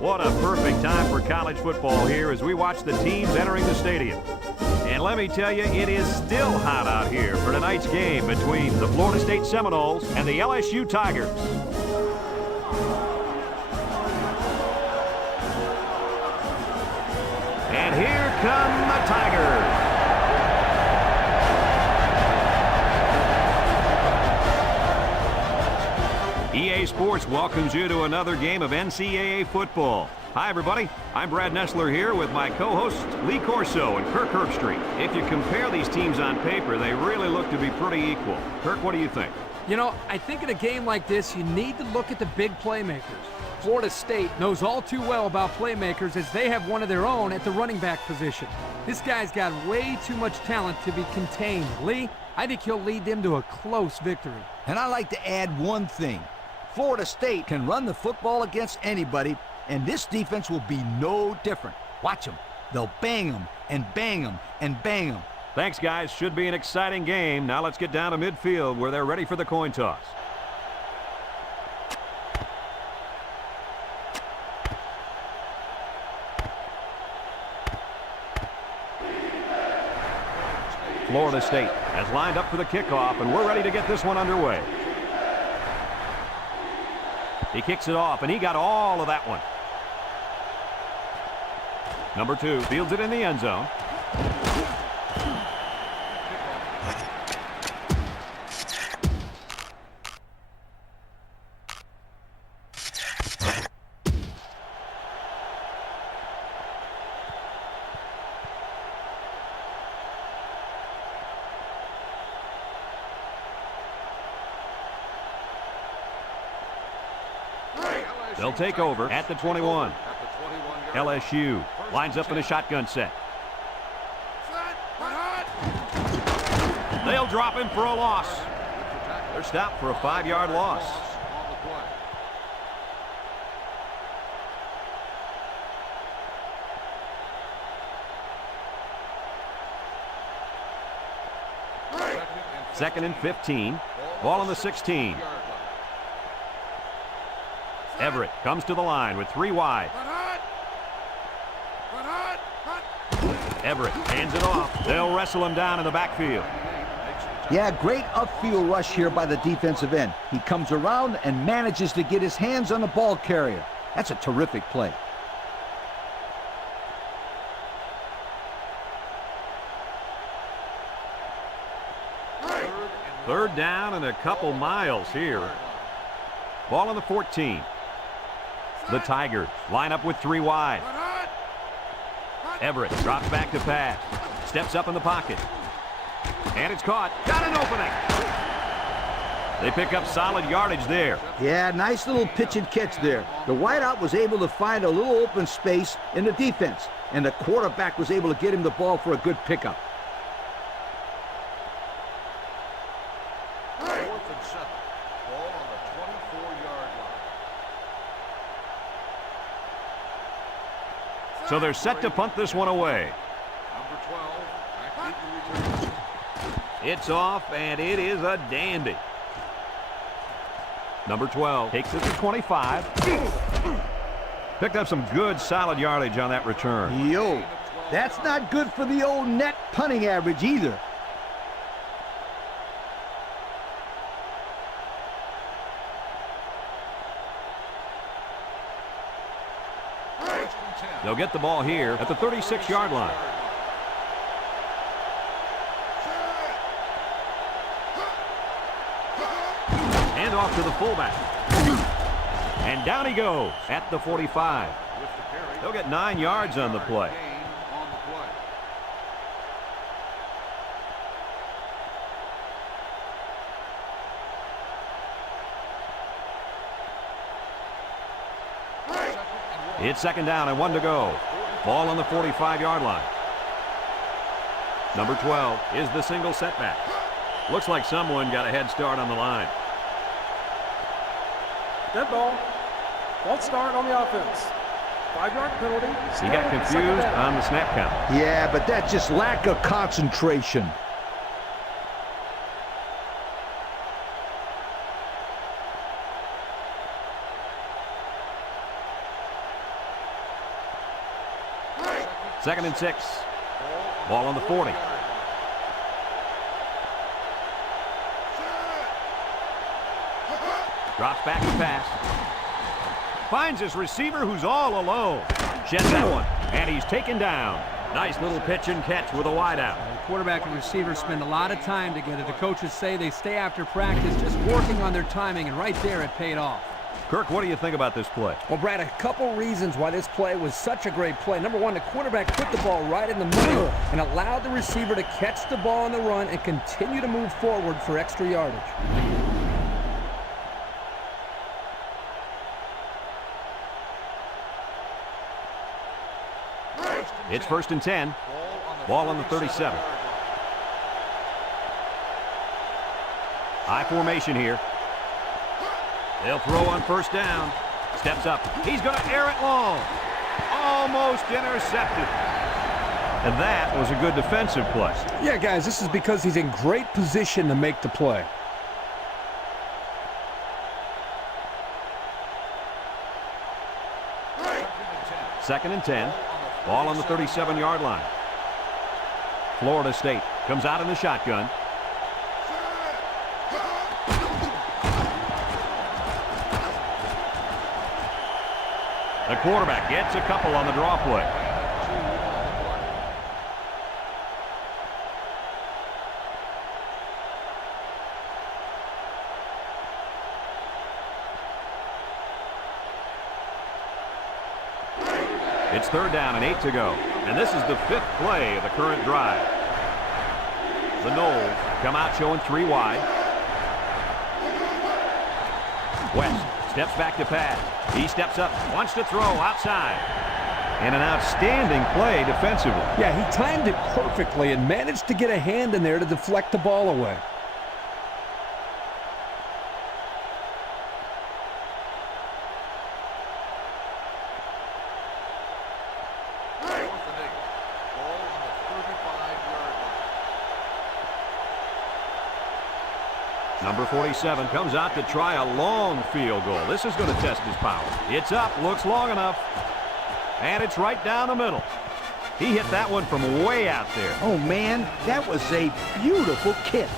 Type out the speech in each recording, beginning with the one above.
What a perfect time for college football here as we watch the teams entering the stadium. And let me tell you, it is still hot out here for tonight's game between the Florida State Seminoles and the LSU Tigers. And here come the Tigers. EA Sports welcomes you to another game of NCAA football. Hi, everybody. I'm Brad Nessler here with my co-hosts Lee Corso and Kirk Herbstreit. If you compare these teams on paper, they really look to be pretty equal. Kirk, what do you think? You know, I think in a game like this, you need to look at the big playmakers. Florida State knows all too well about playmakers as they have one of their own at the running back position. This guy's got way too much talent to be contained. Lee, I think he'll lead them to a close victory. And I like to add one thing. Florida State can run the football against anybody, and this defense will be no different. Watch them. They'll bang them and bang them and bang them. Thanks, guys. Should be an exciting game. Now let's get down to midfield where they're ready for the coin toss. Florida State has lined up for the kickoff, and we're ready to get this one underway. He kicks it off, and he got all of that one. Number 2 fields it in the end zone. They'll take over at the 21. LSU lines up in a shotgun set. They'll drop him for a loss. They're stopped for a 5-yard loss. Second and 15. Ball on the 16. Everett comes to the line with 3 wide. Everett hands it off. They'll wrestle him down in the backfield. Yeah, great upfield rush here by the defensive end. He comes around and manages to get his hands on the ball carrier. That's a terrific play. Third down and a couple miles here. Ball on the 14. The Tigers line up with 3 wide. Everett drops back to pass. Steps up in the pocket. And it's caught. Got an opening. They pick up solid yardage there. Yeah, nice little pitch and catch there. The wideout was able to find a little open space in the defense, and the quarterback was able to get him the ball for a good pickup. So they're set to punt this one away. It's off, and it is a dandy. Number 12 takes it to 25. Picked up some good, solid yardage on that return. Yo, that's not good for the old net punting average either. They'll get the ball here at the 36-yard line. And off to the fullback. And down he goes at the 45. They'll get 9 yards on the play. It's second down and 1 to go. Ball on the 45-yard line. Number 12 is the single setback. Looks like someone got a head start on the line. Dead ball. False start on the offense. 5-yard penalty. He got confused on the snap count. Yeah, but that's just lack of concentration. 2nd and 6. Ball on the 40. Drops back to pass. Finds his receiver who's all alone. Sheds that one, and he's taken down. Nice little pitch and catch with a wideout. The quarterback and receiver spend a lot of time together. The coaches say they stay after practice just working on their timing, and right there it paid off. Kirk, what do you think about this play? Well, Brad, a couple reasons why this play was such a great play. Number one, the quarterback put the ball right in the middle and allowed the receiver to catch the ball on the run and continue to move forward for extra yardage. It's 1st and 10. Ball on the 37. High formation here. They'll throw on 1st down. Steps up. He's going to air it long. Almost intercepted. And that was a good defensive play. Yeah, guys, this is because he's in great position to make the play. Second and 10. Ball on the 37-yard line. Florida State comes out in the shotgun. The quarterback gets a couple on the draw play. It's 3rd down and 8 to go. And this is the 5th play of the current drive. The Noles come out showing 3 wide. West steps back to pass. He steps up, wants to throw outside. And an outstanding play defensively. Yeah, he timed it perfectly and managed to get a hand in there to deflect the ball away. Number 47 comes out to try a long field goal. This is going to test his power. It's up, looks long enough, and it's right down the middle. He hit that one from way out there. Oh, man, that was a beautiful kick.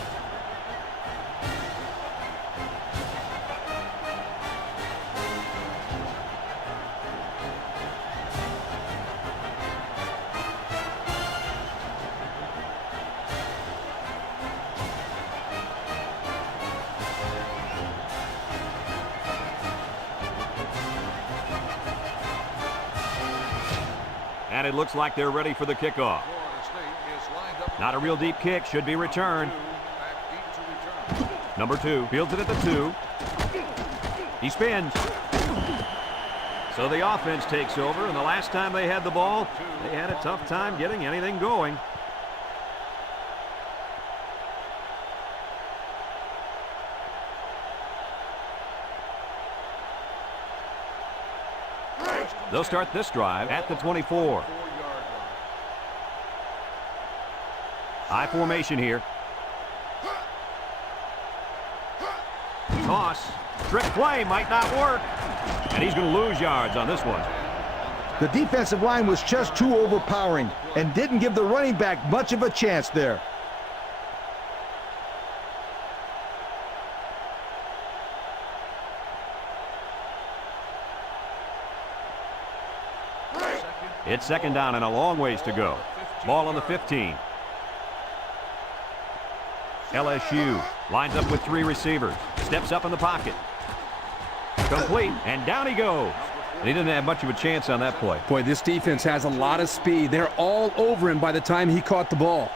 And it looks like they're ready for the kickoff. Not a real deep kick, should be returned. Number 2 fields it at the 2. He spins. So the offense takes over, and the last time they had the ball, they had a tough time getting anything going. They'll start this drive at the 24. High formation here. Toss. Trick play might not work. And he's going to lose yards on this one. The defensive line was just too overpowering and didn't give the running back much of a chance there. It's 2nd down and a long ways to go. Ball on the 15. LSU lines up with 3 receivers. Steps up in the pocket. Complete, and down he goes. And he didn't have much of a chance on that play. Boy, this defense has a lot of speed. They're all over him by the time he caught the ball.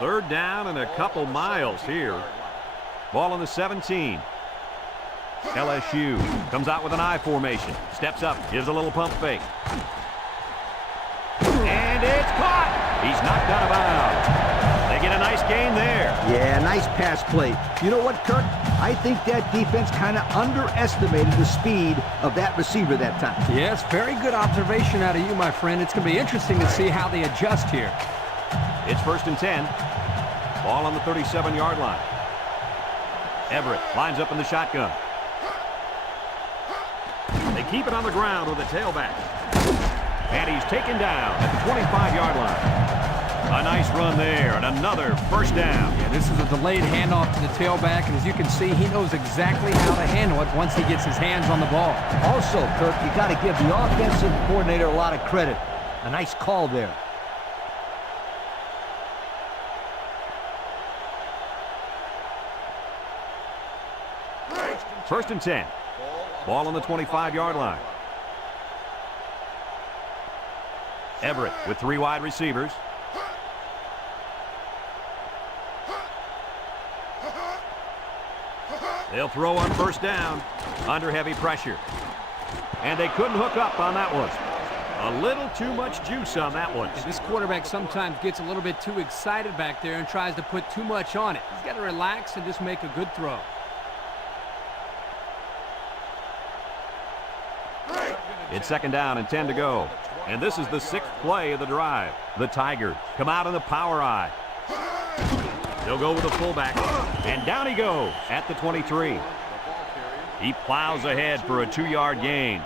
Third down and a couple miles here. Ball on the 17. LSU comes out with an I formation. Steps up, gives a little pump fake. And it's caught. He's knocked out of bounds. They get a nice gain there. Yeah, nice pass play. You know what, Kirk? I think that defense kind of underestimated the speed of that receiver that time. Yes, very good observation out of you, my friend. It's going to be interesting to see how they adjust here. It's 1st and 10. Ball on the 37-yard line. Everett lines up in the shotgun. They keep it on the ground with a tailback. And he's taken down at the 25-yard line. A nice run there, and another first down. Yeah, this is a delayed handoff to the tailback, and as you can see, he knows exactly how to handle it once he gets his hands on the ball. Also, Kirk, you got to give the offensive coordinator a lot of credit. A nice call there. First and 10. Ball on the 25-yard line. Everett with 3 wide receivers. They'll throw on first down under heavy pressure. And they couldn't hook up on that one. A little too much juice on that one. This quarterback sometimes gets a little bit too excited back there and tries to put too much on it. He's got to relax and just make a good throw. It's second down and 10 to go. And this is the 6th play of the drive. The Tigers come out in the power eye. They'll go with the fullback. And down he goes at the 23. He plows ahead for a 2-yard gain.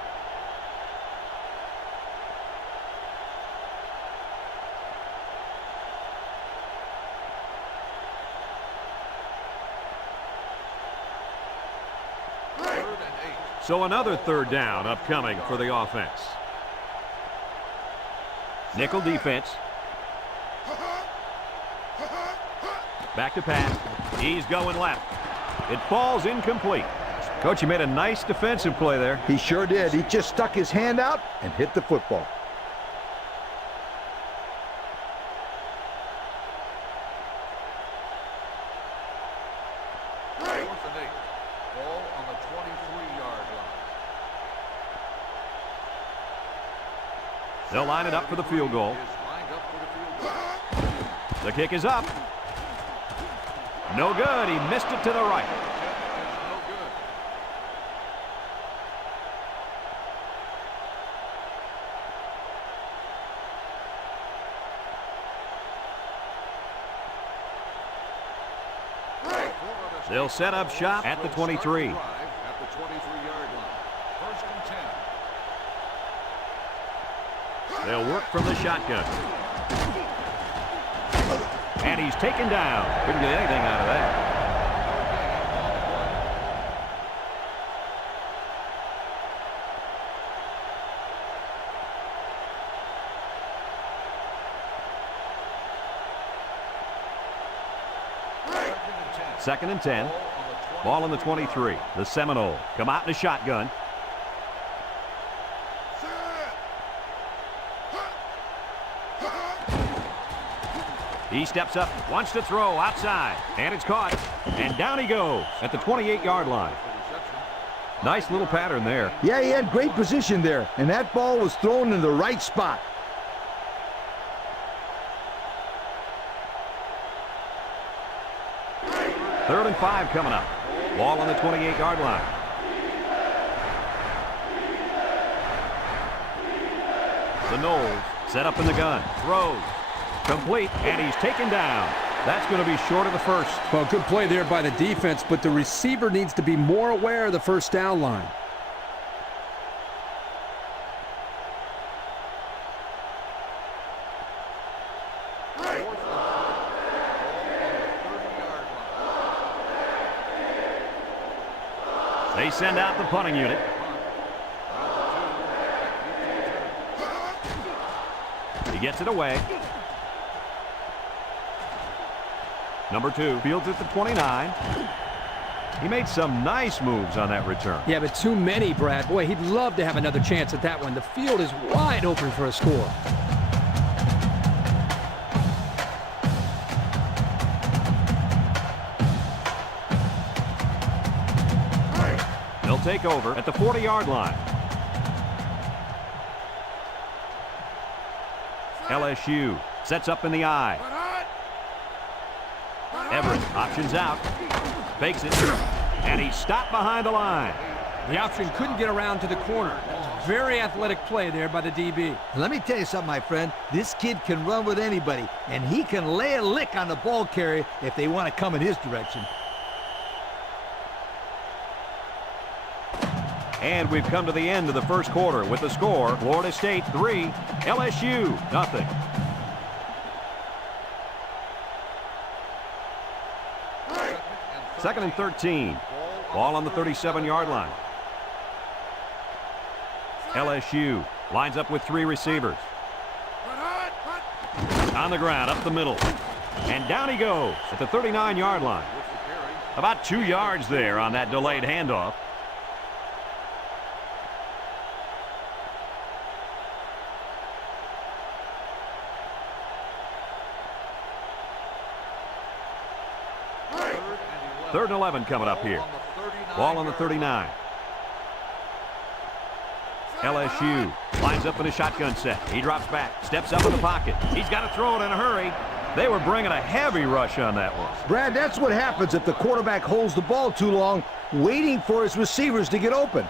So another third down upcoming for the offense. Nickel defense. Back to pass. He's going left. It falls incomplete. Coach, you made a nice defensive play there. He sure did. He just stuck his hand out and hit the football. They'll line it up for the field goal. The kick is up. No good. He missed it to the right. They'll set up shop at the 23. They'll work from the shotgun. And he's taken down. Couldn't get anything out of that. Second and 10. Ball on the 23. The Seminoles come out in a shotgun. He steps up, wants to throw outside, and it's caught. And down he goes at the 28-yard line. Nice little pattern there. Yeah, he had great position there, and that ball was thrown in the right spot. Third and 5 coming up. Ball on the 28-yard line. The Noles set up in the gun, throws. Complete, and he's taken down. That's going to be short of the first. Well, good play there by the defense, but the receiver needs to be more aware of the first down line. They send out the punting unit. He gets it away. Number 2 fields at the 29. He made some nice moves on that return. Yeah, but too many, Brad. Boy, he'd love to have another chance at that one. The field is wide open for a score. They'll take over at the 40-yard line. LSU sets up in the eye. Everett options out, fakes it, and he's stopped behind the line. The option couldn't get around to the corner. Very athletic play there by the DB. Let me tell you something, my friend. This kid can run with anybody, and he can lay a lick on the ball carrier if they want to come in his direction. And we've come to the end of the first quarter with the score, Florida State 3, LSU nothing. Second and 13. Ball on the 37-yard line. LSU lines up with 3 receivers. On the ground, up the middle. And down he goes at the 39-yard line. About 2 yards there on that delayed handoff. Third and 11 coming up here. Ball on the 39. LSU lines up in a shotgun set. He drops back, steps up in the pocket. He's got to throw it in a hurry. They were bringing a heavy rush on that one. Brad, that's what happens if the quarterback holds the ball too long, waiting for his receivers to get open.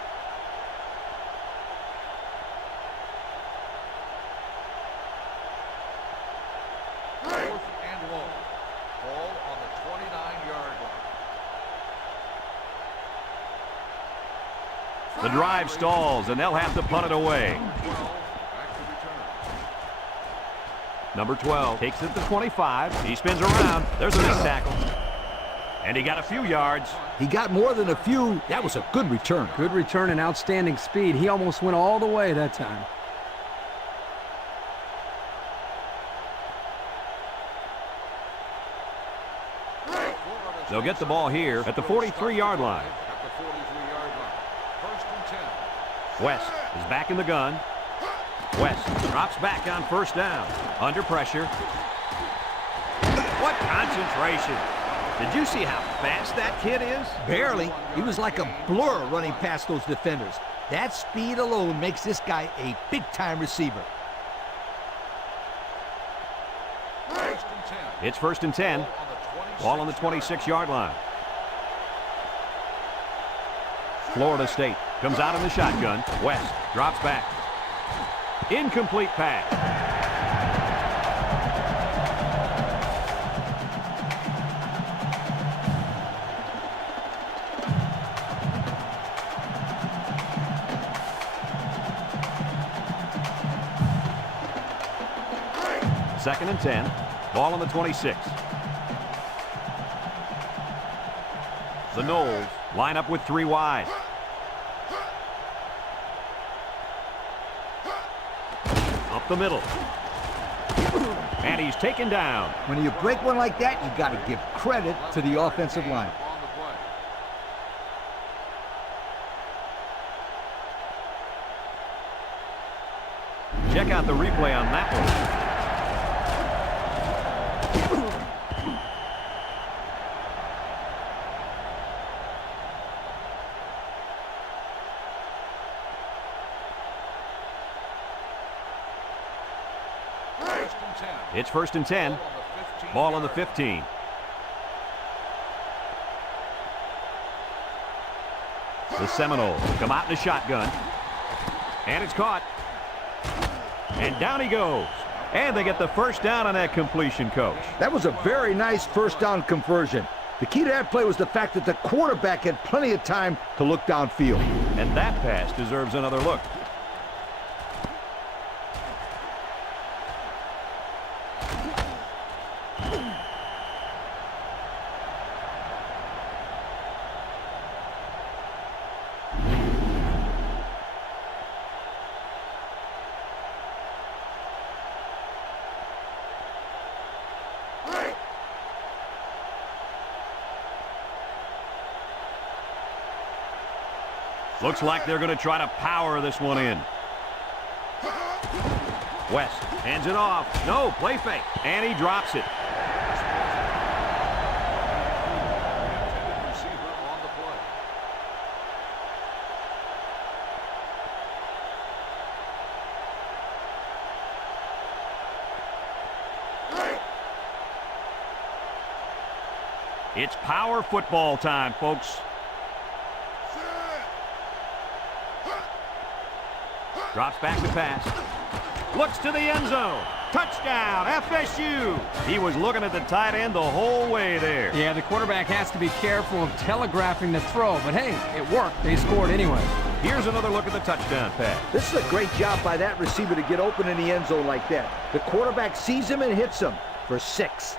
The drive stalls, and they'll have to punt it away. Number 12 takes it to 25. He spins around. There's a missed tackle. And he got a few yards. He got more than a few. That was a good return. Good return and outstanding speed. He almost went all the way that time. They'll get the ball here at the 43-yard line. West is back in the gun. West drops back on first down. Under pressure. What concentration. Did you see how fast that kid is? Barely. He was like a blur running past those defenders. That speed alone makes this guy a big-time receiver. It's first and 10. Ball on the 26-yard line. Florida State comes out in the shotgun. West drops back. Incomplete pass. Second and 10. Ball on the 26. The Noles line up with 3 wide. Up the middle. And he's taken down. When you break one like that, you got to give credit to the offensive line. Check out the replay on that one. It's first and 10. Ball on the 15. The Seminoles come out in a shotgun. And it's caught. And down he goes. And they get the first down on that completion, Coach. That was a very nice first down conversion. The key to that play was the fact that the quarterback had plenty of time to look downfield. And that pass deserves another look. Looks like they're going to try to power this one in. West hands it off. No, play fake. And he drops it. It's power football time, folks. Drops back to pass. Looks to the end zone. Touchdown, FSU. He was looking at the tight end the whole way there. Yeah, the quarterback has to be careful of telegraphing the throw, but hey, it worked. They scored anyway. Here's another look at the touchdown pass. This is a great job by that receiver to get open in the end zone like that. The quarterback sees him and hits him for 6.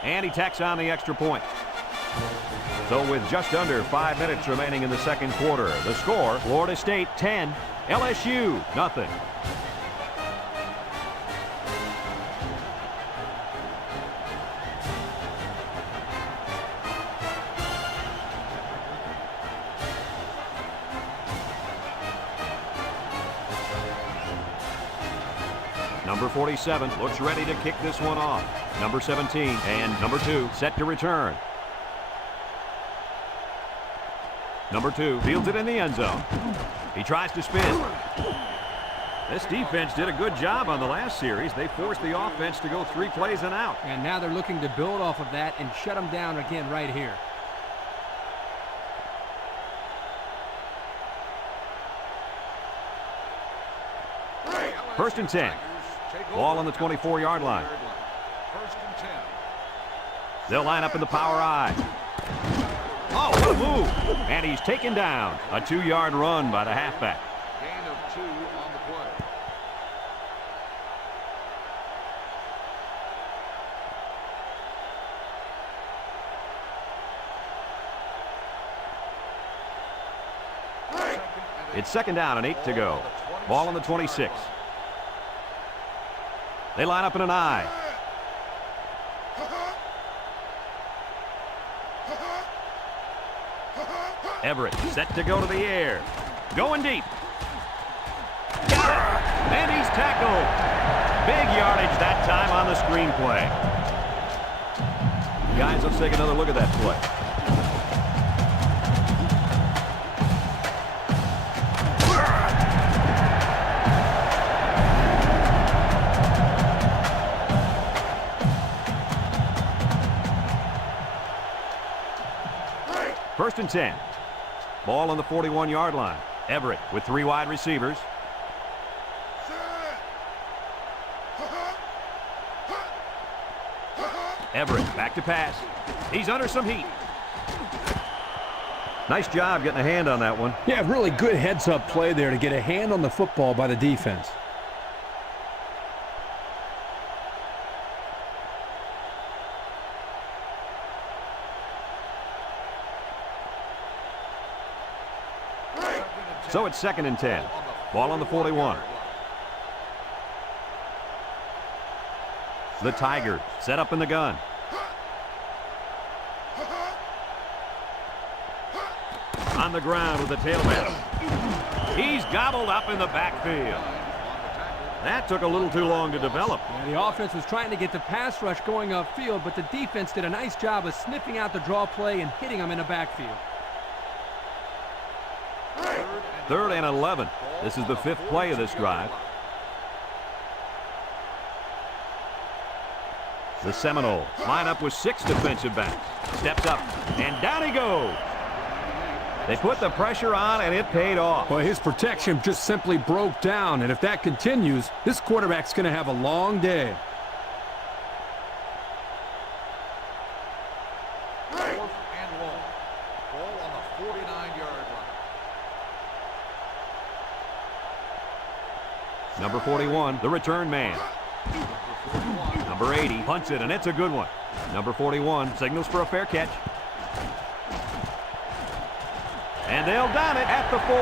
And he tacks on the extra point. So with just under 5 minutes remaining in the second quarter, the score, Florida State 10, LSU nothing. Number 47 looks ready to kick this one off. Number 17 and number 2 set to return. Number 2 fields it in the end zone. He tries to spin. This defense did a good job on the last series. They forced the offense to go 3 plays and out. And now they're looking to build off of that and shut them down again right here. First and 10. Ball on the 24-yard line. They'll line up in the power I. Oh, what a move. And he's taken down. A 2-yard run by the halfback. Gain of 2 on the play. It's second down and 8 to go. Ball on the 26. They line up in an I. Everett set to go to the air. Going deep. Got it. And he's tackled. Big yardage that time on the screenplay. Guys, let's take another look at that play. First and 10. Ball on the 41-yard line. Everett with 3 wide receivers. Everett back to pass. He's under some heat. Nice job getting a hand on that one. Yeah, really good heads-up play there to get a hand on the football by the defense. So it's second and 10. Ball on the 41. The Tigers set up in the gun. On the ground with the tailback. He's gobbled up in the backfield. That took a little too long to develop. Yeah, the offense was trying to get the pass rush going upfield, but the defense did a nice job of sniffing out the draw play and hitting them in the backfield. Third and 11. This is the 5th play of this drive. The Seminoles line up with 6 defensive backs. Steps up, and down he goes. They put the pressure on, and it paid off. Well, his protection just simply broke down, and if that continues, this quarterback's going to have a long day. Fourth and long. Ball on the 49-yard line. Number 41, the return man. Number 80 punts it, and it's a good one. Number 41 signals for a fair catch. And they'll down it at the 4.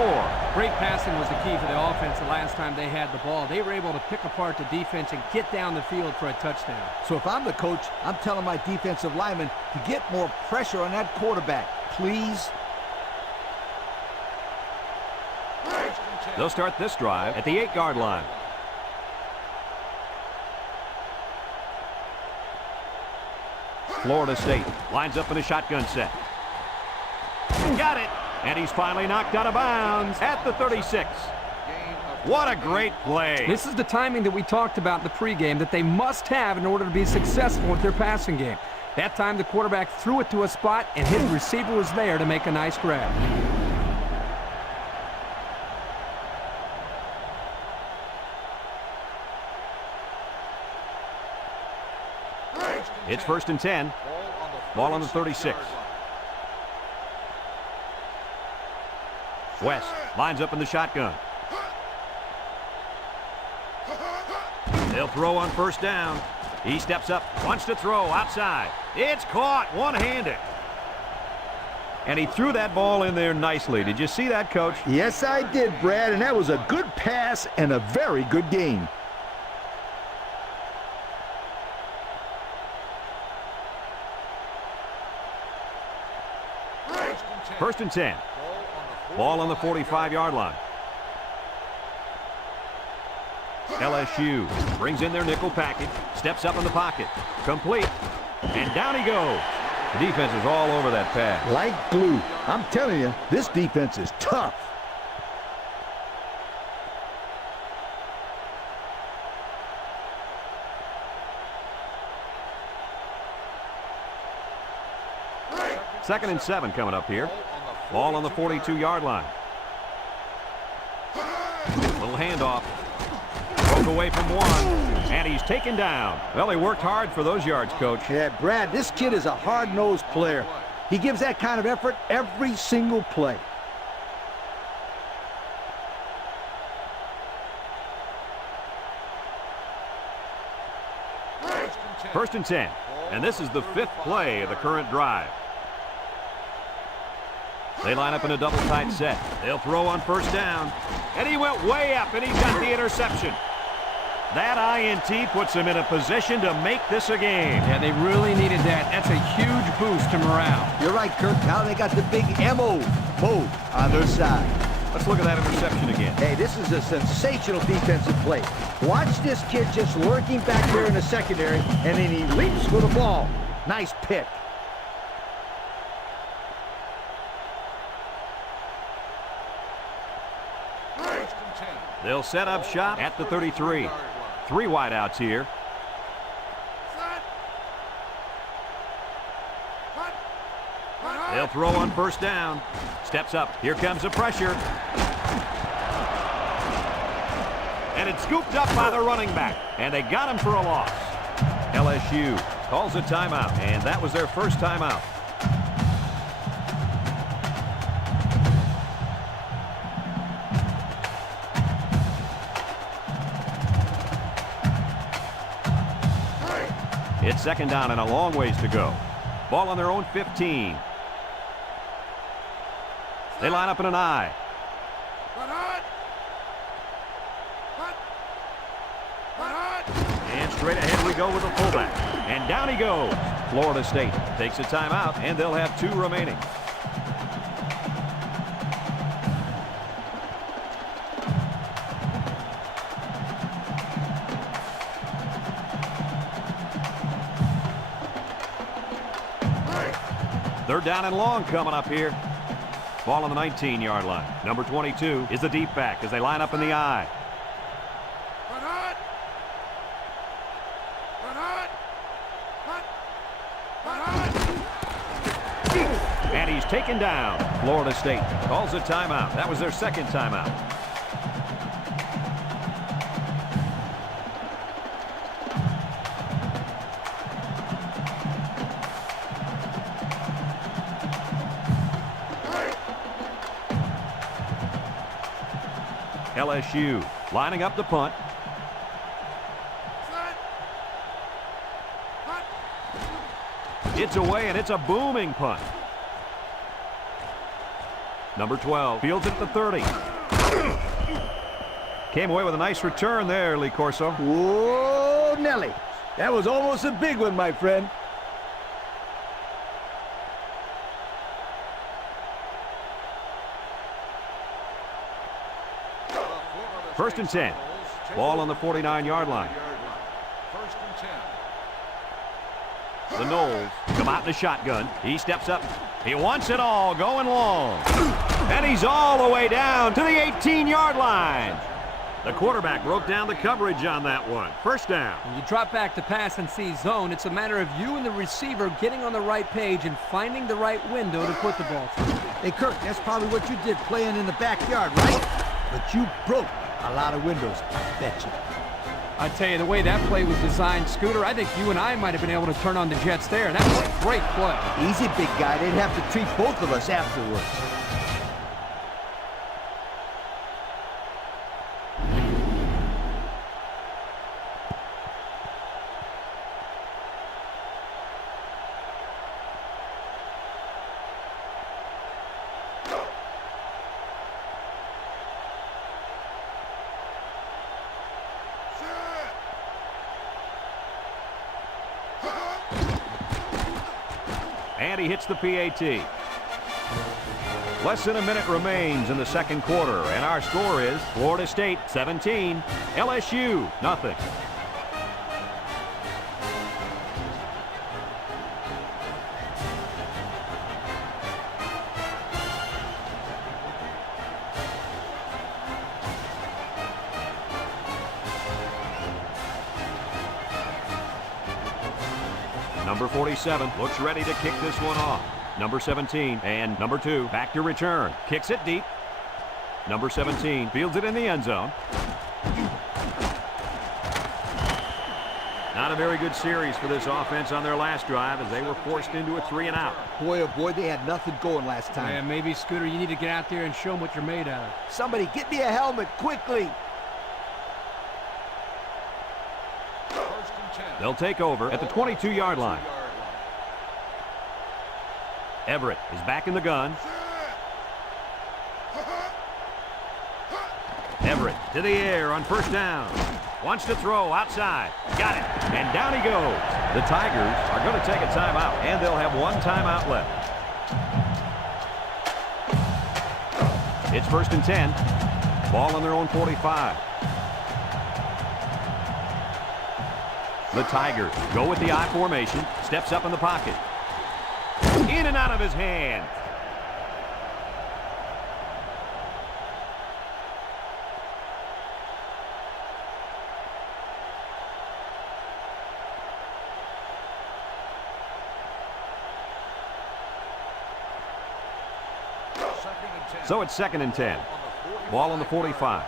Great passing was the key for the offense the last time they had the ball. They were able to pick apart the defense and get down the field for a touchdown. So if I'm the coach, I'm telling my defensive linemen to get more pressure on that quarterback, please. They'll start this drive at the 8-yard line. Florida State lines up in a shotgun set. Got it. And he's finally knocked out of bounds at the 36. What a great play. This is the timing that we talked about in the pregame that they must have in order to be successful with their passing game. That time the quarterback threw it to a spot, and his receiver was there to make a nice grab. It's 1st and 10. Ball on the 36. West lines up in the shotgun. They'll throw on 1st down. He steps up, wants to throw outside. It's caught one-handed. And he threw that ball in there nicely. Did you see that, Coach? Yes, I did, Brad, and that was a good pass and a very good game. First and 10. Ball on the 45-yard line. LSU brings in their nickel package, steps up in the pocket, complete, and down he goes. The defense is all over that pass. Like glue. I'm telling you, this defense is tough. Second and 7 coming up here. Ball on the 42-yard line. Little handoff. Broke away from one, and he's taken down. Well, he worked hard for those yards, Coach. Yeah, Brad, this kid is a hard-nosed player. He gives that kind of effort every single play. First and 10, and this is the 5th play of the current drive. They line up in a double tight set. They'll throw on 1st down, and he went way up, and he's got the interception. That INT puts him in a position to make this a game. Yeah, they really needed that. That's a huge boost to morale. You're right, Kirk. Now they got the big MO mode on their side. Let's look at that interception again. Hey, this is a sensational defensive play. Watch this kid just lurking back there in the secondary, and then he leaps for the ball. Nice pick. They'll set up shop at the 33. 3 wideouts here. They'll throw on 1st down. Steps up. Here comes the pressure. And it's scooped up by the running back. And they got him for a loss. LSU calls a timeout, and that was their first timeout. It's 2nd down and a long ways to go. Ball on their own 15. They line up in an I. And straight ahead we go with the fullback. And down he goes. Florida State takes a timeout, and they'll have 2 remaining. Third down and long coming up here. Ball on the 19-yard line. Number 22 is the deep back as they line up in the I. And he's taken down. Florida State calls a timeout. That was their 2nd timeout. LSU lining up the punt. It's away, and it's a booming punt. Number 12 fields it at the 30. Came away with a nice return there, Lee Corso. Whoa, Nelly. That was almost a big one, my friend. First and 10. Ball on the 49-yard line. The Knowles come out in the shotgun. He steps up. He wants it all, going long. And he's all the way down to the 18-yard line. The quarterback broke down the coverage on that one. First down. When you drop back to pass and see zone, it's a matter of you and the receiver getting on the right page and finding the right window to put the ball through. Hey, Kirk, that's probably what you did playing in the backyard, right? But you broke a lot of windows, I bet you. I tell you, the way that play was designed, Scooter, I think you and I might have been able to turn on the Jets there. That was a great play. Easy, big guy. They'd have to treat both of us afterwards. And he hits the PAT. Less than a minute remains in the second quarter, and our score is Florida State 17, LSU nothing. Number 47 looks ready to kick this one off. Number 17 and number 2 back to return. Kicks it deep. Number 17 fields it in the end zone. Not a very good series for this offense on their last drive as they were forced into a 3-and-out. Boy, oh boy, they had nothing going last time. Yeah, maybe, Scooter, you need to get out there and show them what you're made out of. Somebody get me a helmet quickly. They'll take over at the 22-yard line. Everett is back in the gun. Everett to the air on first down. Wants to throw outside. Got it. And down he goes. The Tigers are going to take a timeout, and they'll have one timeout left. It's 1st and 10. Ball on their own 45. The Tigers go with the I formation. Steps up in the pocket. In and out of his hand. So it's 2nd and 10. Ball on the 45.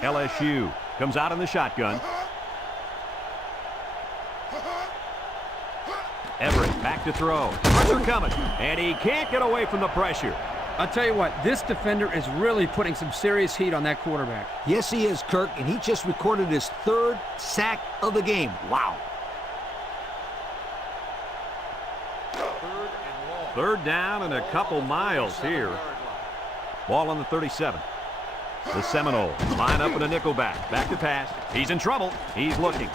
LSU comes out in the shotgun. Everett back to throw. Pressure coming, and he can't get away from the pressure. I'll tell you what, this defender is really putting some serious heat on that quarterback. Yes, he is, Kirk, and he just recorded his 3rd sack of the game. Wow. 3rd down and a couple miles here. Ball on the 37. The Seminoles line up in a nickelback. Back to pass. He's in trouble. He's looking.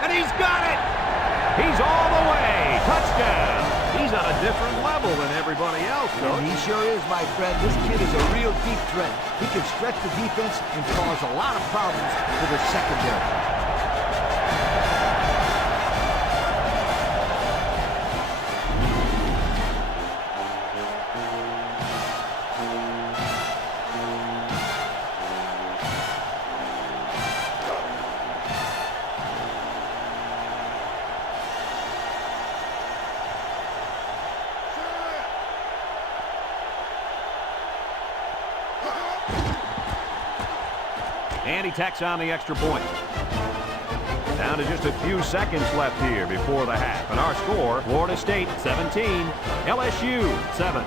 And he's got it! He's all the way. Touchdown. He's on a different level than everybody else, though. And he sure is, my friend. This kid is a real deep threat. He can stretch the defense and cause a lot of problems for the secondary. And he tacks on the extra point. Down to just a few seconds left here before the half. And our score, Florida State 17, LSU 7.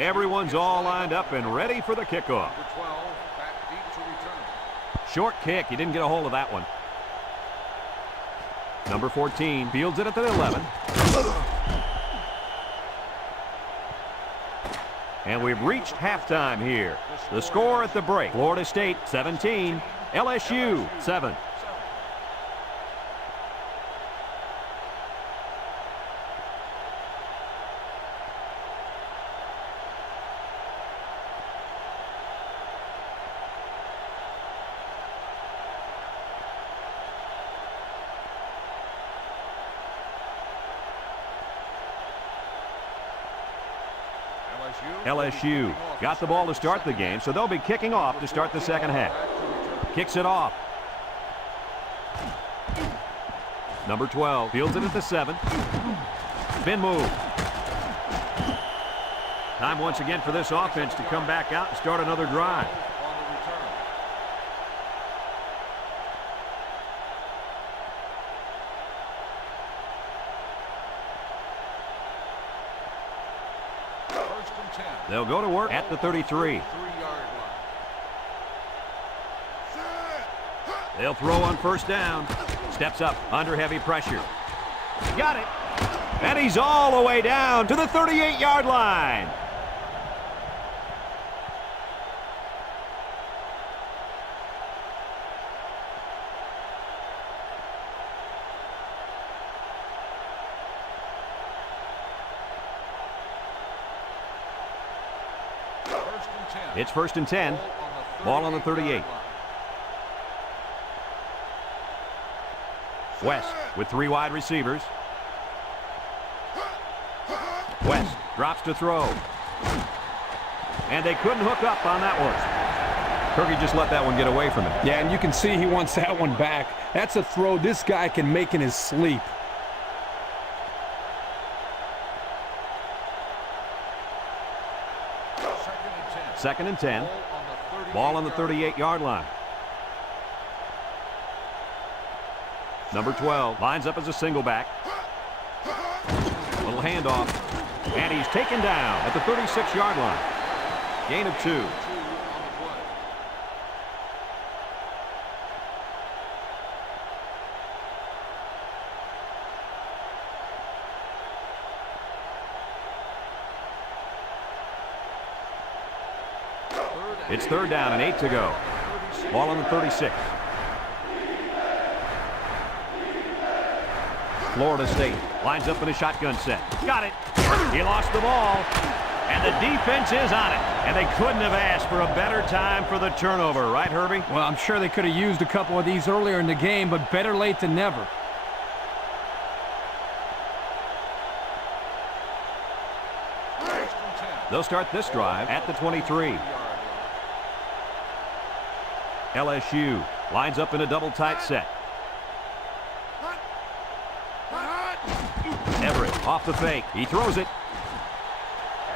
Everyone's all lined up and ready for the kickoff. Short kick. He didn't get a hold of that one. Number 14 fields it at the 11. And we've reached halftime here. The score at the break, Florida State 17, LSU 7. LSU got the ball to start the game, so they'll be kicking off to start the second half. Kicks it off. Number 12 fields it at the 7. Spin move. Time once again for this offense to come back out and start another drive. They'll go to work at the 33. They'll throw on first down. Steps up under heavy pressure. Got it. And he's all the way down to the 38-yard line. It's 1st and 10. Ball on the 38. West with 3 wide receivers. West drops to throw. And they couldn't hook up on that one. Kirky just let that one get away from him. Yeah, and you can see he wants that one back. That's a throw this guy can make in his sleep. Second and 10. Ball on the 38-yard line. Number 12 lines up as a single back. Little handoff. And he's taken down at the 36-yard line. Gain of 2. It's 3rd down and 8 to go. Ball on the 36. Florida State lines up in a shotgun set. Got it. He lost the ball. And the defense is on it. And they couldn't have asked for a better time for the turnover, right, Herbie? Well, I'm sure they could have used a couple of these earlier in the game, but better late than never. They'll start this drive at the 23. LSU lines up in a double tight set. Everett off the fake. He throws it.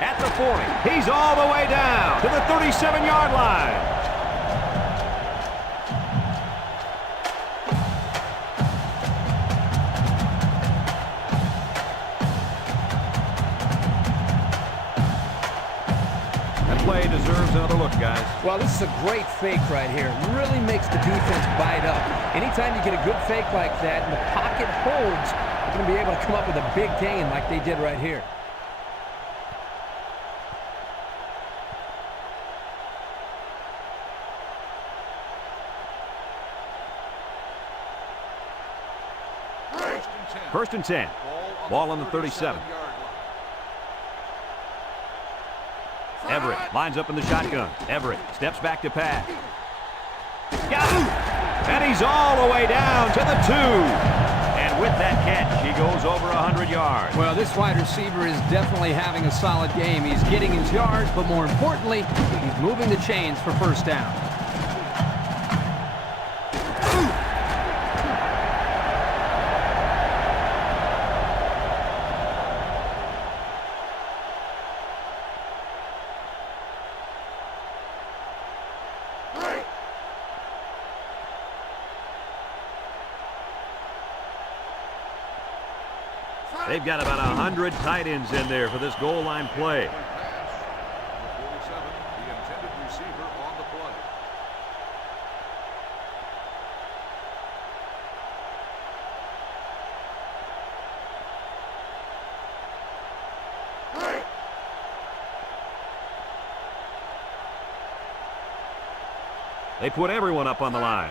At the 40. He's all the way down to the 37-yard line. Play deserves another look, guys. Well, this is a great fake right here. Really makes the defense bite up. Anytime you get a good fake like that and the pocket holds, you're going to be able to come up with a big gain like they did right here. First and 10. Ball on the 37. Everett lines up in the shotgun. Everett steps back to pass. Got him! And he's all the way down to the 2. And with that catch, he goes over 100 yards. Well, this wide receiver is definitely having a solid game. He's getting his yards, but more importantly, he's moving the chains for first down. They've got about 100 tight ends in there for this goal line play. They put everyone up on the line.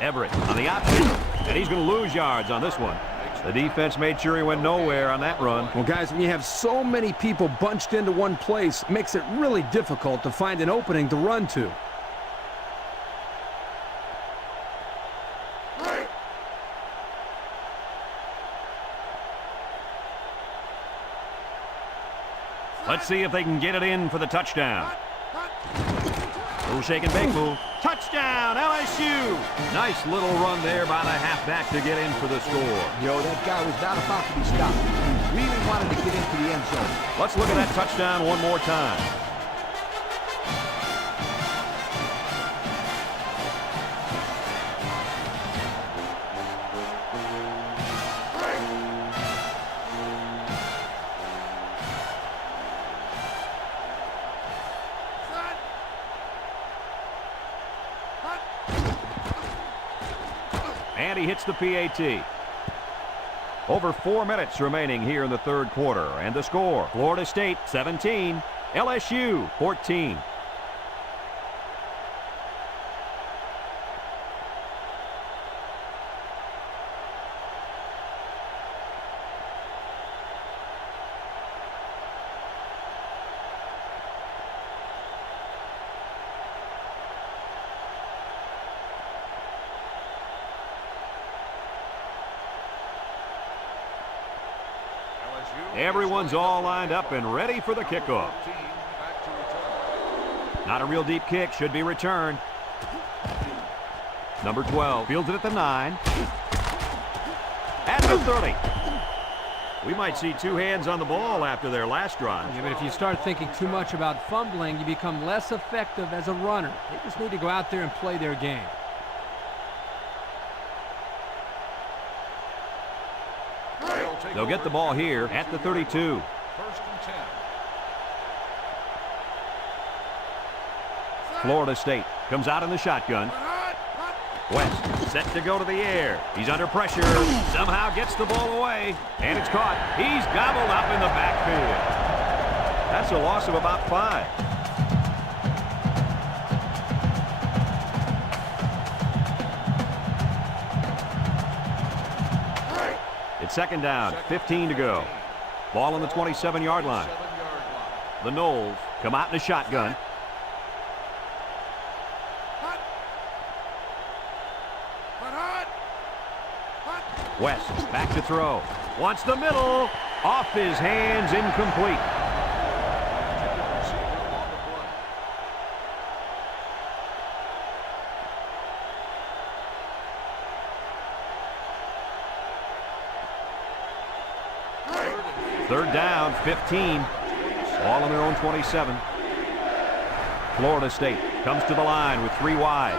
Everett on the option, and he's going to lose yards on this one. The defense made sure he went nowhere on that run. Well, guys, when you have so many people bunched into one place, it makes it really difficult to find an opening to run to. Let's see if they can get it in for the touchdown. Little shake and bake move. Touchdown, LSU! Nice little run there by the halfback to get in for the score. That guy was not about to be stopped. He really wanted to get into the end zone. Let's look at that touchdown one more time. And he hits the PAT. Over 4 minutes remaining here in the third quarter. And the score, Florida State 17, LSU 14. Everyone's all lined up and ready for the kickoff. Not a real deep kick, should be returned. Number 12 fields it at the 9. At the 30. We might see two hands on the ball after their last drive. Yeah, but if you start thinking too much about fumbling, you become less effective as a runner. They just need to go out there and play their game. They'll get the ball here at the 32. First and 10. Florida State comes out in the shotgun. West set to go to the air. He's under pressure. Somehow gets the ball away. And it's caught. He's gobbled up in the backfield. That's a loss of about 5. It's second down, 15 to go. Ball on the 27-yard line. The Noles come out in a shotgun. West back to throw. Wants the middle. Off his hands, incomplete. Third down, 15. Ball on their own 27. Florida State comes to the line with 3 wide.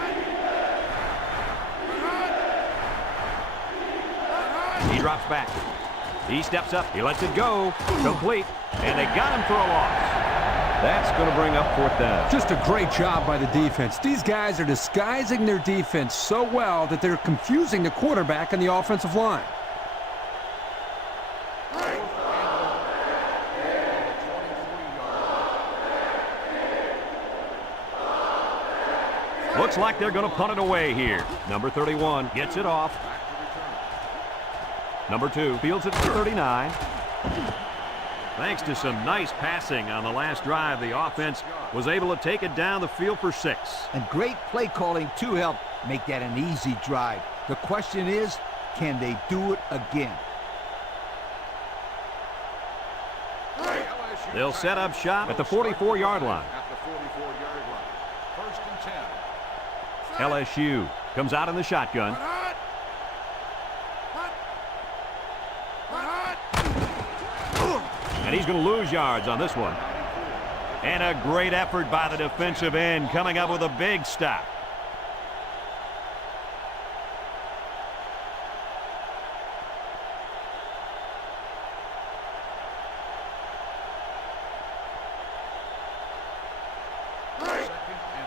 He drops back. He steps up. He lets it go. Complete. And they got him for a loss. That's going to bring up 4th down. Just a great job by the defense. These guys are disguising their defense so well that they're confusing the quarterback and the offensive line. Looks like they're going to punt it away here. Number 31 gets it off. Number 2 fields it to 39. Thanks to some nice passing on the last drive, the offense was able to take it down the field for 6. And great play calling to help make that an easy drive. The question is, can they do it again? They'll set up shop at the 44-yard line. First and 10. LSU comes out in the shotgun. And he's going to lose yards on this one. And a great effort by the defensive end, coming up with a big stop.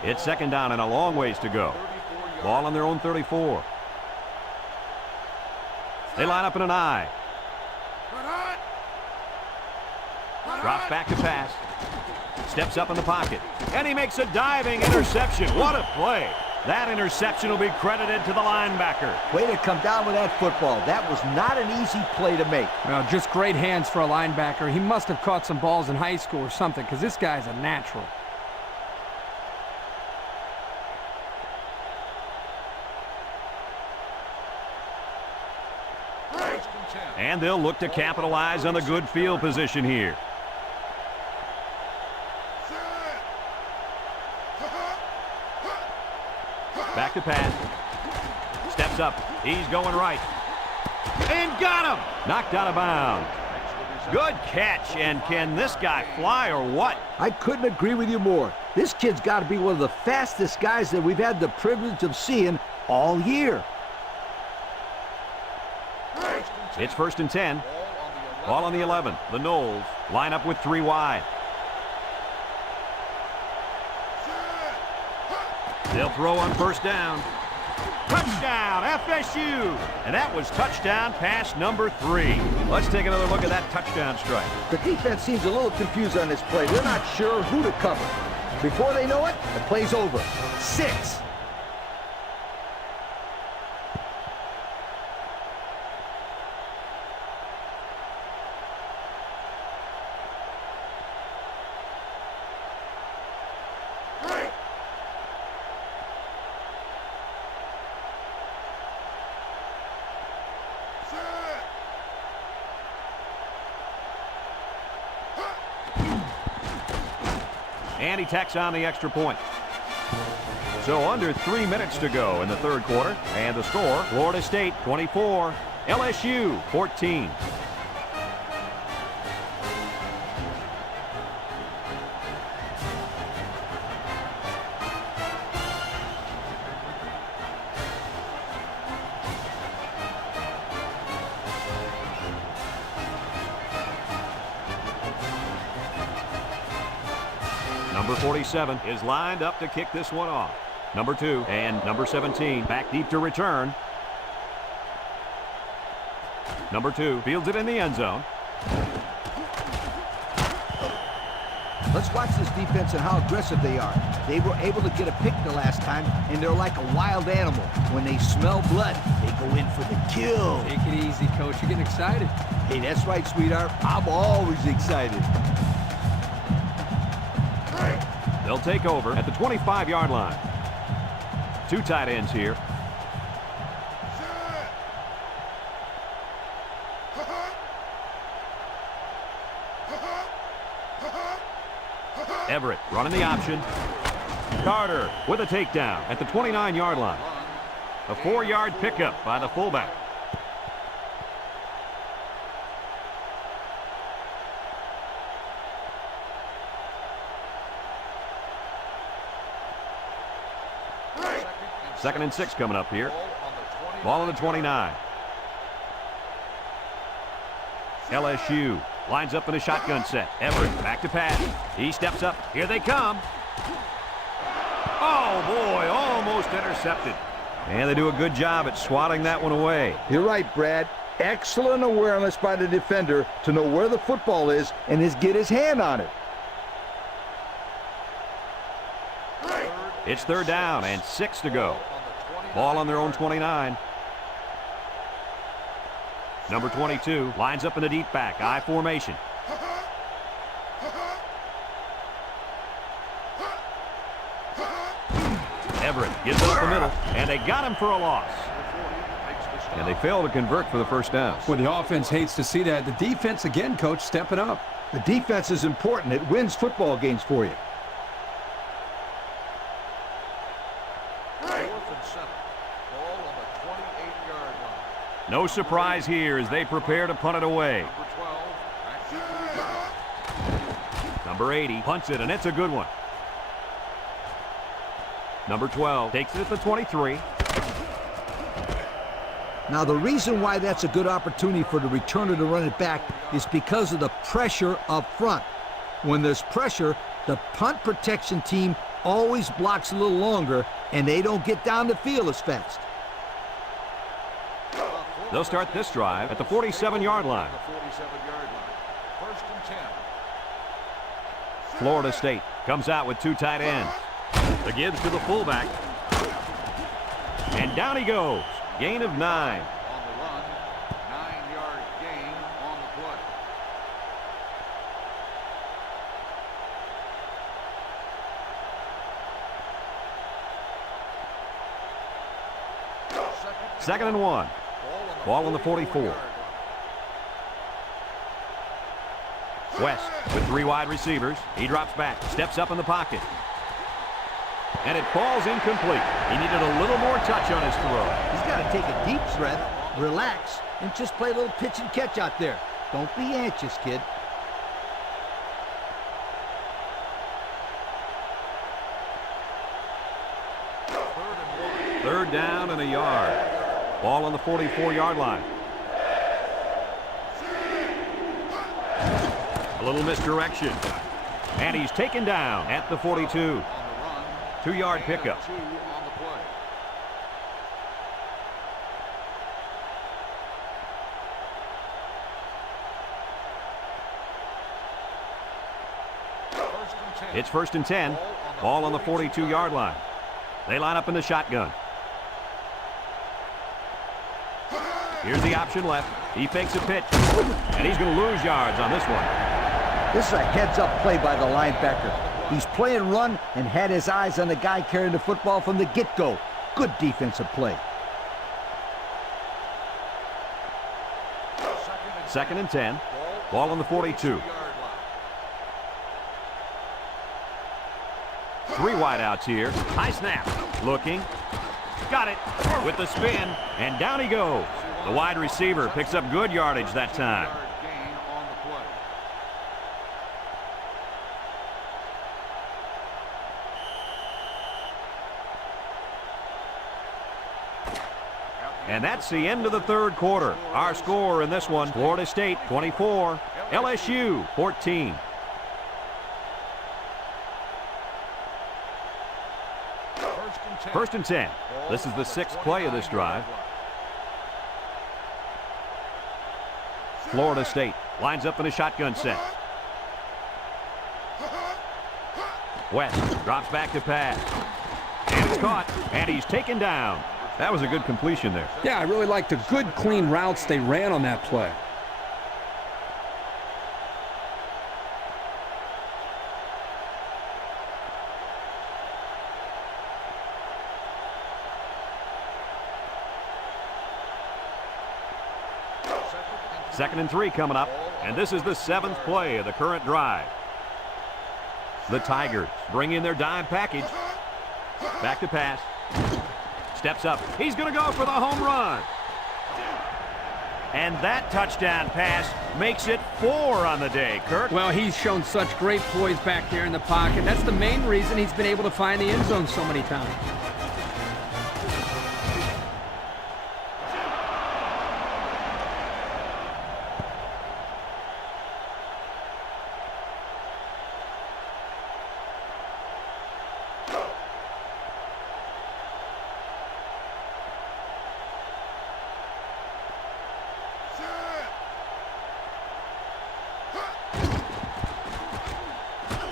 It's second down and a long ways to go. Ball on their own 34. They line up in an I. Drops back to pass. Steps up in the pocket. And he makes a diving interception. What a play. That interception will be credited to the linebacker. Way to come down with that football. That was not an easy play to make. Well, just great hands for a linebacker. He must have caught some balls in high school or something, because this guy's a natural. And they'll look to capitalize on the good field position here. Back to pass. Steps up. He's going right. And got him! Knocked out of bounds. Good catch. And can this guy fly or what? I couldn't agree with you more. This kid's got to be one of the fastest guys that we've had the privilege of seeing all year. It's 1st and 10. Ball on the 11. The Noles line up with 3 wide. They'll throw on 1st down. Touchdown, FSU! And that was touchdown pass number 3. Let's take another look at that touchdown strike. The defense seems a little confused on this play. They're not sure who to cover. Before they know it, the play's over. 6. And he tacks on the extra point. So under 3 minutes to go in the 3rd quarter. And the score, Florida State 24, LSU 14. Number 47 is lined up to kick this one off. Number 2 and number 17 back deep to return. Number 2 fields it in the end zone. Let's watch this defense and how aggressive they are. They were able to get a pick the last time, and they're like a wild animal. When they smell blood, they go in for the kill. Take it easy, Coach. You're getting excited. Hey, that's right, sweetheart. I'm always excited. They'll take over at the 25-yard line. 2 tight ends here. Everett running the option. Carter with a takedown at the 29-yard line. A 4-yard pickup by the fullback. Second and 6 coming up here. Ball on the 29. LSU lines up in a shotgun set. Everett back to pass. He steps up. Here they come. Oh, boy, almost intercepted. And they do a good job at swatting that one away. You're right, Brad. Excellent awareness by the defender to know where the football is and get his hand on it. It's 3rd down and 6 to go. Ball on their own 29. Number 22 lines up in the deep back. I formation. Everett gives it up the middle, and they got him for a loss. And they fail to convert for the 1st down. Well, the offense hates to see that. The defense, again, Coach, stepping up. The defense is important. It wins football games for you. No surprise here as they prepare to punt it away. Number 80 punts it, and it's a good one. Number 12 takes it at the 23. Now, the reason why that's a good opportunity for the returner to run it back is because of the pressure up front. When there's pressure, the punt protection team always blocks a little longer, and they don't get down the field as fast. They'll start this drive at the 47-yard line. Florida State comes out with 2 tight ends. The gives to the fullback. And down he goes. Gain of 9. On the run, 9-yard gain on the play. Second and 1. Ball on the 44. West with 3 wide receivers. He drops back, steps up in the pocket. And it falls incomplete. He needed a little more touch on his throw. He's got to take a deep breath, relax, and just play a little pitch and catch out there. Don't be anxious, kid. Third down and a yard. Ball on the 44-yard line. A little misdirection. And he's taken down at the 42. 2-yard pickup. It's 1st and 10. Ball on the 42-yard line. They line up in the shotgun. Here's the option left. He fakes a pitch. And he's going to lose yards on this one. This is a heads-up play by the linebacker. He's playing run and had his eyes on the guy carrying the football from the get-go. Good defensive play. 2nd and 10. Ball on the 42. 3 wideouts here. High snap. Looking. Got it. With the spin. And down he goes. The wide receiver picks up good yardage that time. And that's the end of the third quarter. Our score in this one, Florida State 24, LSU 14. First and 10. This is the 6th play of this drive. Florida State lines up in a shotgun set. West drops back to pass. And it's caught. And he's taken down. That was a good completion there. Yeah, I really liked the good, clean routes they ran on that play. Second and 3 coming up, and this is the 7th play of the current drive. The Tigers bring in their dime package. Back to pass. Steps up. He's going to go for the home run. And that touchdown pass makes it 4 on the day, Kirk. Well, he's shown such great poise back there in the pocket. That's the main reason he's been able to find the end zone so many times.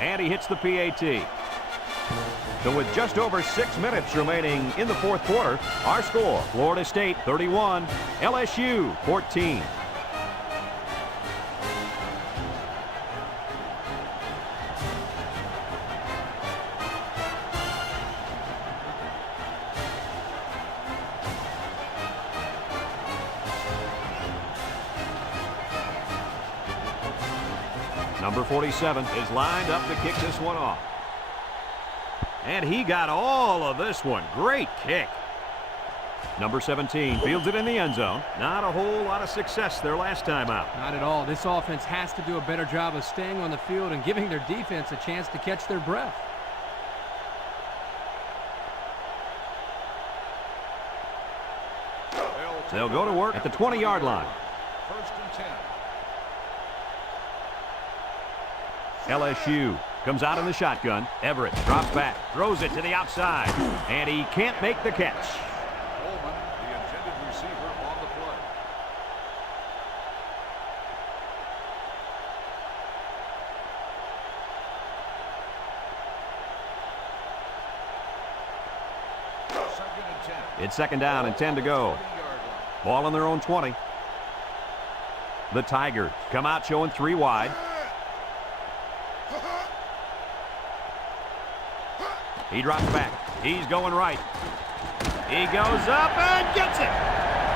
And he hits the PAT. So with just over 6 minutes remaining in the fourth quarter, our score, Florida State 31, LSU 14. Number 47 is lined up to kick this one off. And he got all of this one. Great kick. Number 17 fields it in the end zone. Not a whole lot of success their last time out. Not at all. This offense has to do a better job of staying on the field and giving their defense a chance to catch their breath. They'll go to work at the 20-yard line. First and 10. LSU comes out in the shotgun. Everett drops back, throws it to the outside, and he can't make the catch. Coleman, the intended receiver, on the play. Second and 10. It's second down and 10 to go. Ball on their own 20. The Tigers come out showing 3 wide. He drops back. He's going right. He goes up and gets it.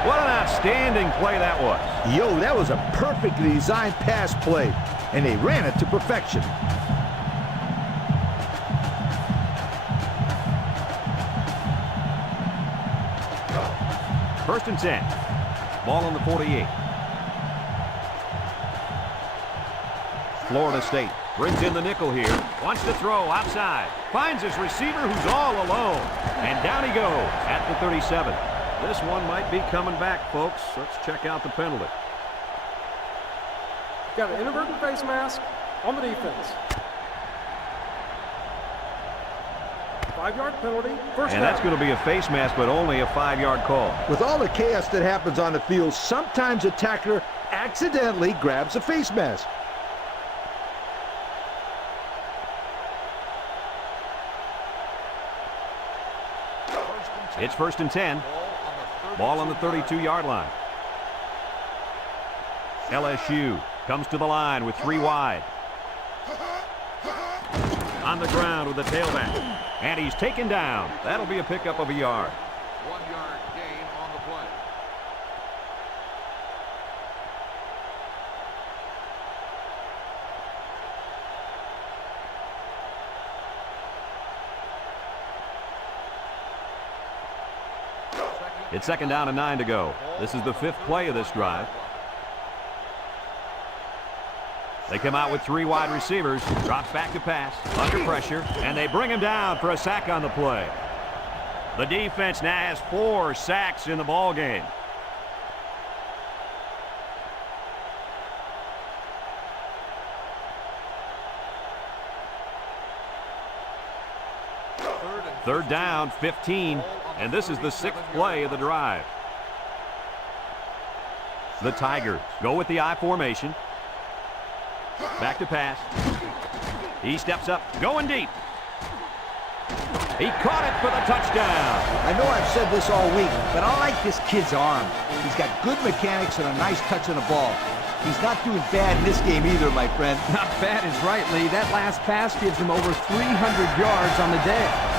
What an outstanding play that was. Yo, that was a perfectly designed pass play, and they ran it to perfection. First and 10. Ball on the 48. Florida State brings in the nickel here. Wants to throw outside. Finds his receiver who's all alone. And down he goes at the 37. This one might be coming back, folks. Let's check out the penalty. Got an inadvertent face mask on the defense. 5-yard penalty. First And down. that's going to be a face mask, but only a 5-yard call. With all the chaos that happens on the field, sometimes a tackler accidentally grabs a face mask. It's first and 10. Ball on the 32-yard line. LSU comes to the line with 3 wide. On the ground with the tailback. And he's taken down. That'll be a pickup of a yard. 1-yard gain on the play. It's second down and 9 to go. This is the 5th play of this drive. They come out with 3 wide receivers. Drops back to pass. Under pressure. And they bring him down for a sack on the play. The defense now has 4 sacks in the ball game. Third down, 15. And this is the 6th play of the drive. The Tigers go with the I formation. Back to pass. He steps up, going deep. He caught it for the touchdown. I know I've said this all week, but I like this kid's arm. He's got good mechanics and a nice touch on the ball. He's not doing bad in this game either, my friend. Not bad is right, Lee. That last pass gives him over 300 yards on the day.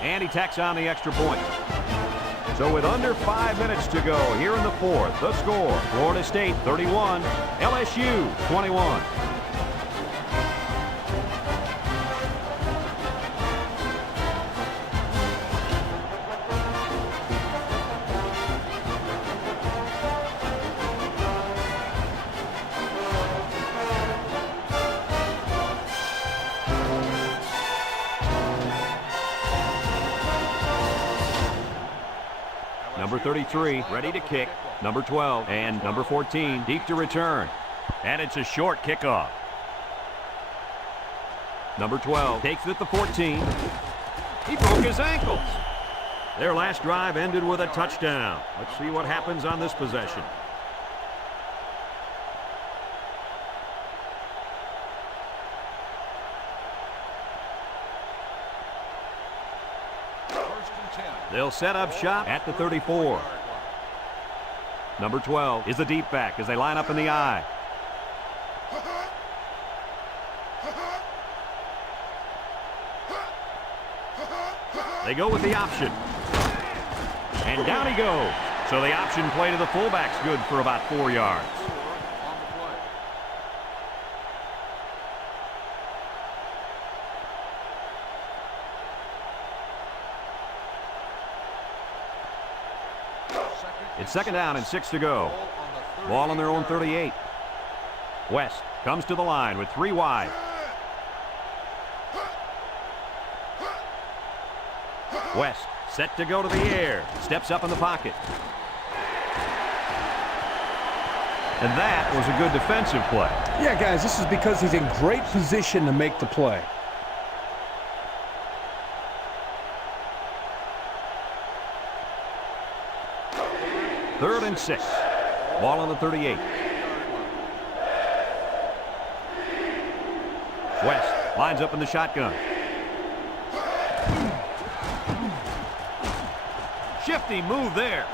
And he tacks on the extra point. So with under 5 minutes to go here in the 4th, the score, Florida State 31, LSU 21. Number 33, ready to kick. Number 12 and number 14, deep to return. And it's a short kickoff. Number 12 takes it at the 14. He broke his ankles. Their last drive ended with a touchdown. Let's see what happens on this possession. They'll set up shop at the 34. Number 12 is the deep back as they line up in the I. They go with the option. And down he goes. So the option play to the fullback's good for about 4 yards. It's second down and 6 to go. Ball on their own 38. West comes to the line with 3 wide. West set to go to the air. Steps up in the pocket. And that was a good defensive play. Yeah, guys, this is because he's in great position to make the play. Third and 6. Ball on the 38. West lines up in the shotgun. Shifty move there.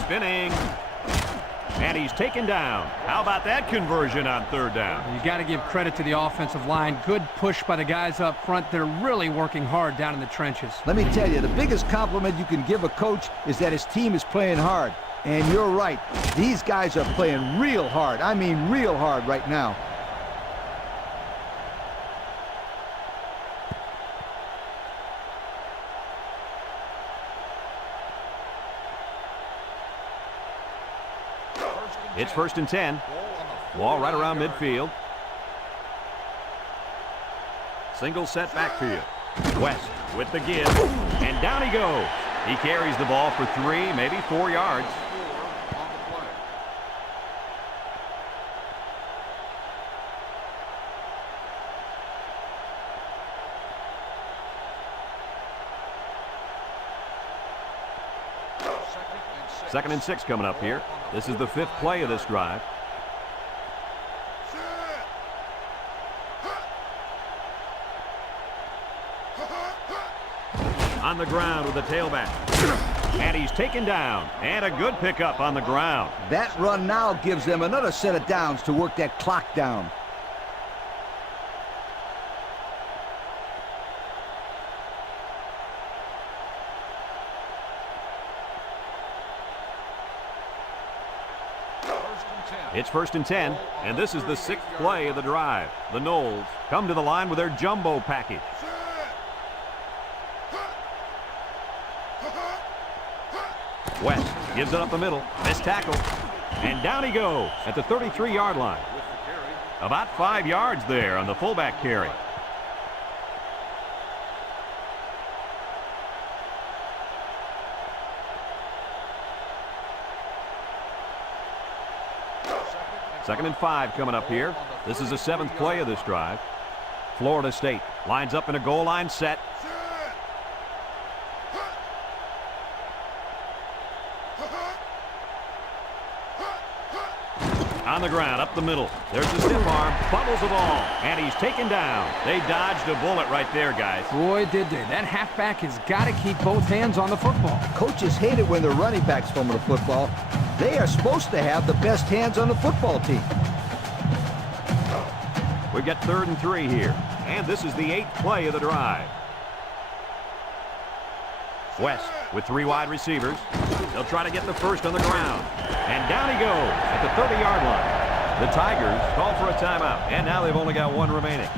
Spinning. And he's taken down. How about that conversion on third down? You got to give credit to the offensive line. Good push by the guys up front. They're really working hard down in the trenches. Let me tell you, the biggest compliment you can give a coach is that his team is playing hard. And you're right. These guys are playing real hard. I mean real hard right now. It's 1st and 10. Ball right around midfield. Single set backfield. West with the give. And down he goes. He carries the ball for 3, maybe 4 yards. Second and 6 coming up here. This is the 5th play of this drive. On the ground with the tailback. And he's taken down. And a good pickup on the ground. That run now gives them another set of downs to work that clock down. It's 1st and 10, and this is the 6th play of the drive. The Noles come to the line with their jumbo package. West gives it up the middle. Missed tackle. And down he goes at the 33-yard line. About 5 yards there on the fullback carry. Second and 5 coming up here. This is the 7th play of this drive. Florida State lines up in a goal line set. On the ground, up the middle. There's the stiff arm, bubbles the ball, and he's taken down. They dodged a bullet right there, guys. Boy, did they. That halfback has got to keep both hands on the football. Coaches hate it when the running backs fumble the football. They are supposed to have the best hands on the football team. We've got 3rd and 3 here, and this is the 8th play of the drive. West with 3 wide receivers. They'll try to get the first on the ground. And down he goes at the 30-yard line. The Tigers call for a timeout, and now they've only got 1 remaining.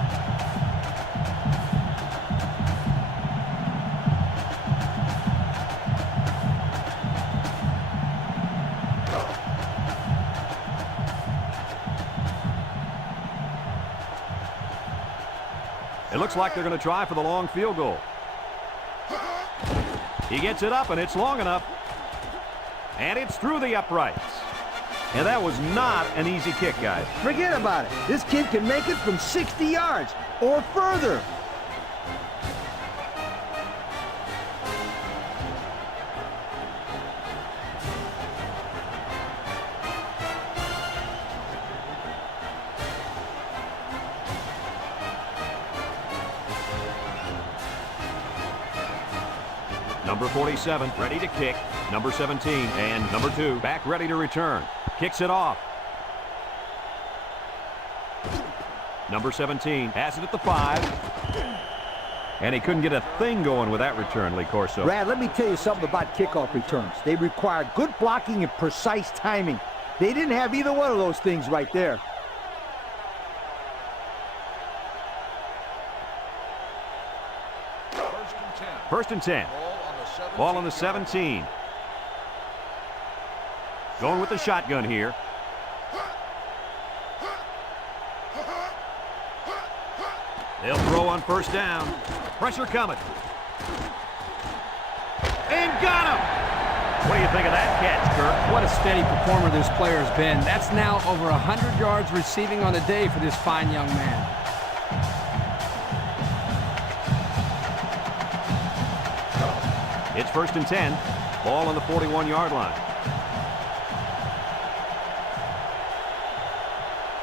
It looks like they're going to try for the long field goal. He gets it up, and it's long enough. And it's through the uprights. And that was not an easy kick, guys. Forget about it. This kid can make it from 60 yards or further. Number 47, ready to kick. Number 17 and number 2 back ready to return. Kicks it off. Number 17 has it at the 5. And he couldn't get a thing going with that return, Lee Corso. Brad, let me tell you something about kickoff returns. They require good blocking and precise timing. They didn't have either one of those things right there. First and 10. Ball on the 17. Going with the shotgun here. They'll throw on first down. Pressure coming. And got him! What do you think of that catch, Kirk? What a steady performer this player has been. That's now over 100 yards receiving on the day for this fine young man. It's 1st and 10. Ball on the 41-yard line.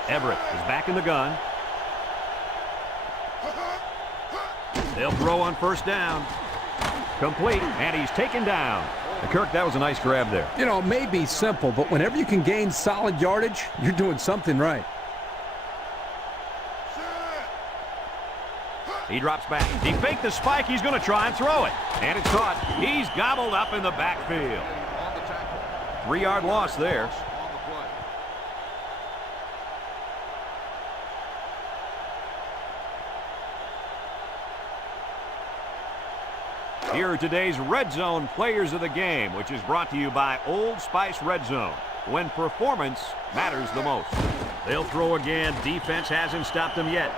Everett is back in the gun. They'll throw on first down. Complete, and he's taken down. Kirk, that was a nice grab there. You know, it may be simple, but whenever you can gain solid yardage, you're doing something right. He drops back. He faked the spike. He's going to try and throw it. And it's caught. He's gobbled up in the backfield. 3-yard loss there. Here are today's Red Zone Players of the Game, which is brought to you by Old Spice Red Zone, when performance matters the most. They'll throw again. Defense hasn't stopped them yet.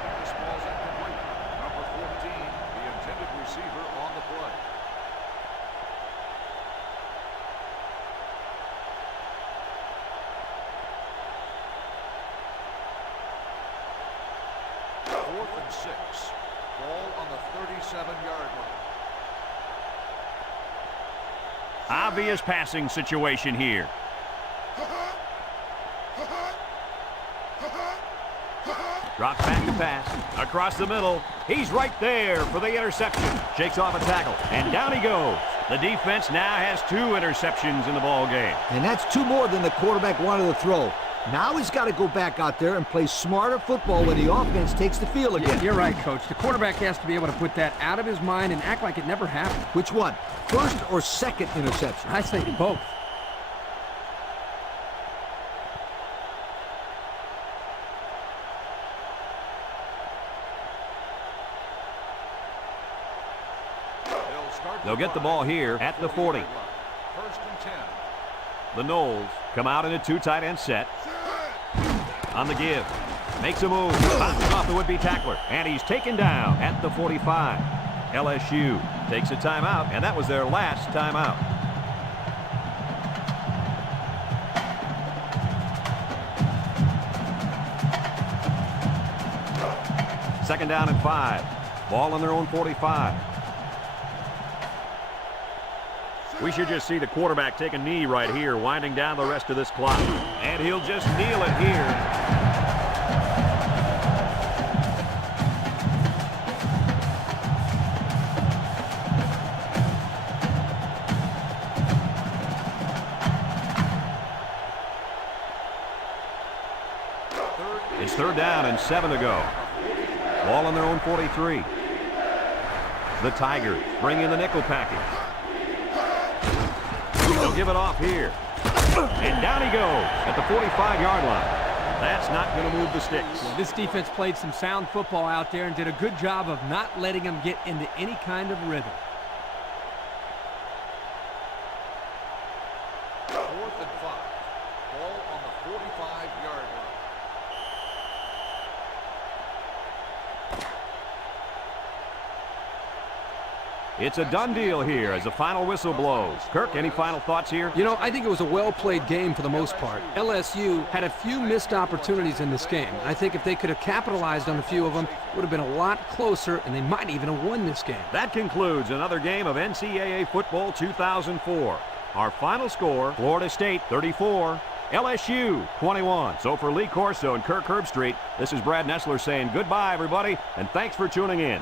Number 14, the intended receiver on the play. Fourth and 6. Ball on the 37-yard line. Obvious passing situation here. Drops back to pass. Across the middle. He's right there for the interception. Shakes off a tackle. And down he goes. The defense now has 2 interceptions in the ball game. And that's 2 more than the quarterback wanted to throw. Now he's got to go back out there and play smarter football when the offense takes the field again. You're right, Coach. The quarterback has to be able to put that out of his mind and act like it never happened. Which one? First or second interception? I say both. They'll get the ball here at the 40. First and 10. The Knowles come out in a 2 tight end set. On the give. Makes a move. Bounces off the would-be tackler. And he's taken down at the 45. LSU takes a timeout, and that was their last timeout. Second down and 5. Ball on their own 45. We should just see the quarterback take a knee right here, winding down the rest of this clock. And he'll just kneel it here. It's 3rd down and 7 to go. Ball on their own 43. The Tigers bring in the nickel package. They'll give it off here. And down he goes at the 45-yard line. That's not going to move the sticks. Well, this defense played some sound football out there and did a good job of not letting them get into any kind of rhythm. 4th and 5. Ball on the 45-yard line. It's a done deal here as the final whistle blows. Kirk, any final thoughts here? You know, I think it was a well-played game for the most part. LSU had a few missed opportunities in this game. I think if they could have capitalized on a few of them, it would have been a lot closer, and they might even have won this game. That concludes another game of NCAA Football 2004. Our final score, Florida State 34, LSU 21. So for Lee Corso and Kirk Herbstreit, this is Brad Nessler saying goodbye, everybody, and thanks for tuning in.